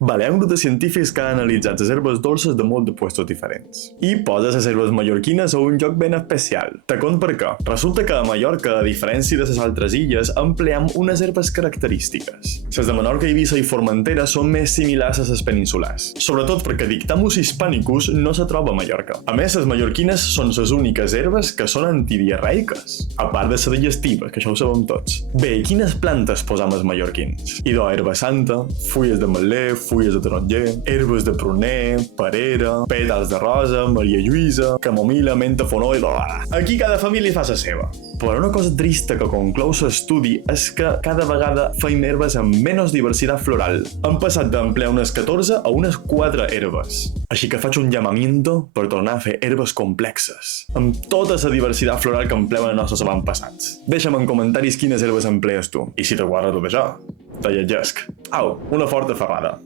Vale, hi ha un grup de científics que ha analitzat les herbes dolces de molt de puestos diferents. I posa les herbes mallorquines a un lloc ben especial. Te cont per què. Resulta que a Mallorca, a diferència de les altres illes, empleam unes herbes característiques. Les de Menorca, Eivissa i Formentera són més similars a les peninsulars. Sobretot perquè Dictamus hispanicus no se troba a Mallorca. A més, les mallorquines són les úniques herbes que són antidiarreiques. A part de ser digestives, que això ho sabem tots. Bé, i quines plantes posam els mallorquins? Idò, herba santa, fulles de metler, fulles de taronger, herbes de pruner, perera, pètals de rosa, Maria Lluïsa, camomila, menta, fonoll... Aquí cada família fa la seva. Però una cosa trista que conclou l'estudi és que cada vegada feim herbes amb menys diversitat floral. Hem passat d'emplear unes 14 a unes 4 herbes. Així que faig un llamamiento per tornar a fer herbes complexes, amb tota la diversitat floral que empleuen els nostres avantpassats. Deixa'm en comentaris quines herbes emplees tu, i si te guarda tot això. Te llegesc. Au, una forta ferrada.